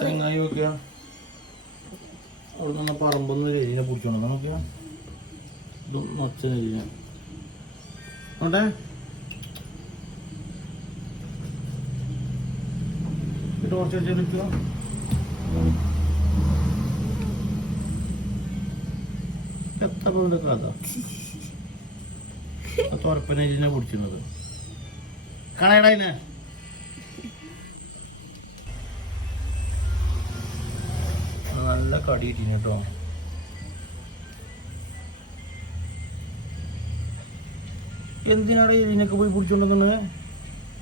ചെങ്ങായി നോക്കിയാ അവിടെ നിന്ന് പറമ്പൊന്നും എലിനെ പിടിച്ചോണ്ട് നോക്കിയാ ഇതും നൊച്ചൻ എലിനെ നോട്ടെ ടോർച്ച് അടിച്ചെടുക്കുക എത്തപ്പോഴുണ്ട് കഥ തുറപ്പനെലിനെ പിടിച്ചിരുന്നത് കാണാടാ ഇതിനെ നല്ല കടി കിട്ടീന് കേട്ടോ എന്തിനാണ് ഇതിനൊക്കെ പോയി പിടിച്ചോണ്ടെന്നുള്ളത്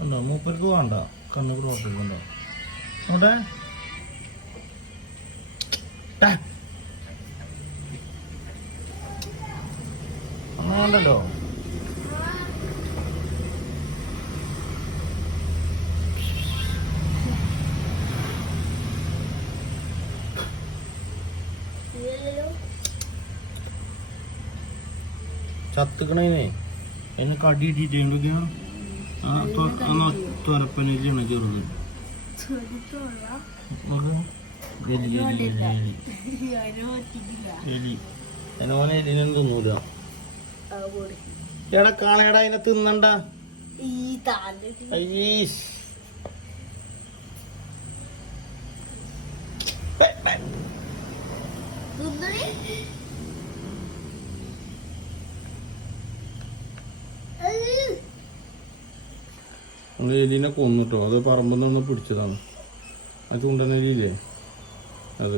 ഉണ്ടോ മൂപ്പർക്ക് വേണ്ട കണ്ണു പ്രോബ്ലം അവിടെ അങ്ങനെയുണ്ടല്ലോ ചത്തുക്കണേ എന്നെ കടി ഇട്ടിട്ട് തുരപ്പനെല്ലാണ് ചെറുത് എലി എനോനെ എലിനൊന്നും തിന്നൂല എടാ കാണേടാ അതിനെ തിന്നണ്ട എലിനെ കൊന്നിട്ടോ അത് പറമ്പെന്ന് പിടിച്ചതാണ് അത് ചുണ്ടനെലിയില്ലേ അത്